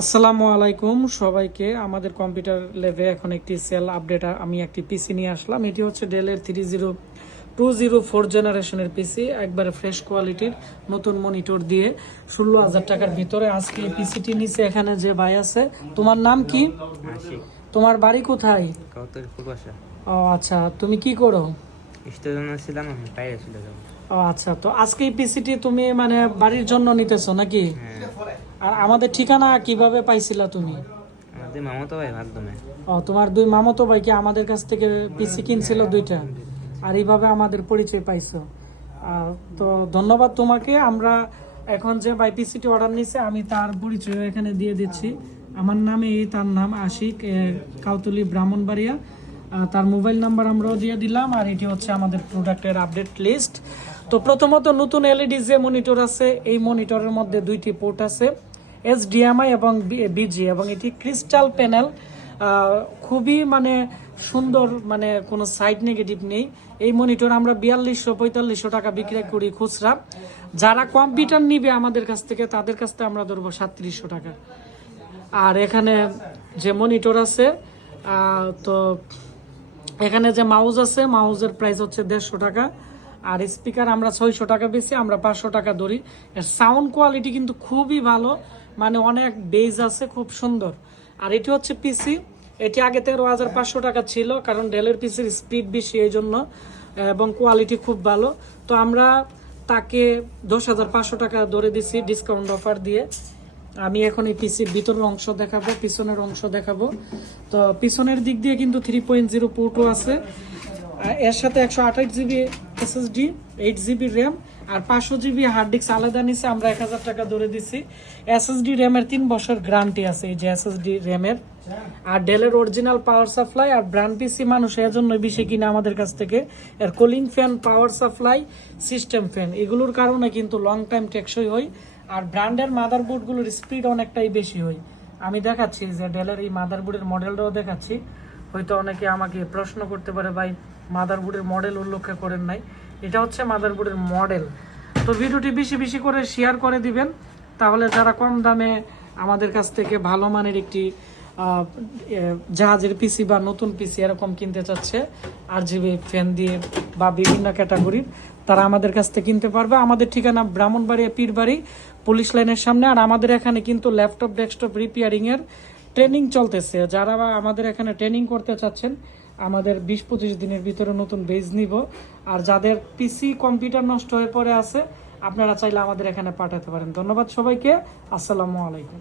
আসসালামু আলাইকুম সবাইকে। আমাদের কম্পিউটার ল্যাবে এখন একটি সেল আপডেট আমি একটি পিসি নিয়ে আসলাম। এটি হচ্ছে ডেলের 30204 জেনারেশনের পিসি, একবারে ফ্রেশ কোয়ালিটির নতুন মনিটর দিয়ে 16,000 টাকার ভিতরে আজকে এই পিসিটি নিচে। এখানে যে ভাই আছে, তোমার নাম কি? তোমার বাড়ি কোথায়? ও আচ্ছা, তুমি কি করো? ও আচ্ছা, তো আজকে এই পিসিটি তুমি মানে বাড়ির জন্য নিতেছো নাকি? আর আমাদের ঠিকানা কিভাবে পাইছিলা তুমি? মামাতো ভাই মাধ্যমে। ও, তোমার দুই মামাতো ভাই কি আমাদের কাছ থেকে পিসি কিনছিল দুইটা, আর এইভাবে আমাদের পরিচয় পাইছো। তো ধন্যবাদ তোমাকে। আমরা এখন যে ভাই পিসিটি অর্ডার নিছে আমি তার পরিচয় এখানে দিয়ে দিচ্ছি। আমার নামে, তার নাম আশিক, কাউতলি ব্রাহ্মণবাড়িয়া। তার মোবাইল নাম্বার আমরাও দিয়ে দিলাম। আর এটি হচ্ছে আমাদের প্রোডাক্টের আপডেট লিস্ট। তো প্রথমত নতুন এলইডি যে মনিটর আছে, এই মনিটরের মধ্যে দুইটি পোর্ট আছে, HDMI এবং বিজি, এবং এটি ক্রিস্টাল প্যানেল। খুবই মানে সুন্দর, মানে কোনো সাইড নেগেটিভ নেই। এই মনিটর আমরা 4200-4500 টাকা বিক্রি করি খুচরা। যারা কম্পিউটার নিবে আমাদের কাছ থেকে, তাদের কাছ থেকে আমরা ধরবো 3700 টাকা। আর এখানে যে মনিটর আছে, তো এখানে যে মাউস আছে, মাউসের প্রাইস হচ্ছে 150 টাকা। আর স্পিকার আমরা 600 টাকা বেশি, আমরা 500 টাকা ধরি। এর সাউন্ড কোয়ালিটি কিন্তু খুবই ভালো, মানে অনেক বেজ আছে, খুব সুন্দর। আর এটি হচ্ছে পিসি। এটি আগে 13,500 টাকা ছিল, কারণ ডেলের পিসির স্পিড বেশি এই জন্য, এবং কোয়ালিটি খুব ভালো। তো আমরা তাকে 10,500 টাকা ধরে দিছি ডিসকাউন্ট অফার দিয়ে। আমি এখন এই পিসির ভিতরের অংশ দেখাবো, পিছনের অংশ দেখাবো। তো পিছনের দিক দিয়ে কিন্তু 3.0 পোর্টও আছে। এর সাথে 128 GB SSD, 8 GB র্যাম আর 500 GB হার্ড ডিস্ক আলাদা নিছে। আমরা 1,000 টাকা ধরে দিছি। SSD র্যামের 3 বছর গ্যারান্টি আছে এই যে SSD র্যামের। আর ডেলের অরিজিনাল পাওয়ার সাপ্লাই আর ব্র্যান্ড পিসি মানুষ এর জন্য বেশি কিনে আমাদের কাছ থেকে। এর cooling fan, power supply, system fan, এগুলোর কারণে কিন্তু লং টাইম টেকসই হয়। আর ব্র্যান্ডের মাদারবোর্ডগুলোর স্পিড অনেকটাই বেশি হয়। আমি দেখাচ্ছি যে ডেলের এই মাদারবোর্ডের মডেলটাও দেখাচ্ছি। হয়তো অনেকে আমাকে প্রশ্ন করতে পারে, ভাই মাদারবোর্ডের মডেল উল্লেখ করেন নাই। এটা হচ্ছে মাদারবোর্ডের মডেল। তো ভিডিওটি বেশি বেশি করে শেয়ার করে দিবেন, তাহলে যারা কম দামে আমাদের কাছ থেকে ভালো মানের একটি জাহাজের পিসি বা নতুন পিসি এরকম কিনতে চাচ্ছে RGB ফ্যান দিয়ে বা বিভিন্ন ক্যাটাগরির, তারা আমাদের কাছ থেকে কিনতে পারবে। আমাদের ঠিকানা ব্রাহ্মণবাড়িয়া পীরবাড়ি পুলিশ লাইনের সামনে। আর আমাদের এখানে কিন্তু ল্যাপটপ ডেস্কটপ রিপেয়ারিংয়ের ট্রেনিং চলতেছে। যারা আমাদের এখানে ট্রেনিং করতে চাচ্ছেন, আমাদের 20-25 দিনের ভিতরে নতুন বেজ নিব। আর যাদের পিসি কম্পিউটার নষ্ট হয়ে পড়ে আছে, আপনারা চাইলে আমাদের এখানে পাঠাতে পারেন। ধন্যবাদ সবাইকে। আসসালামু আলাইকুম।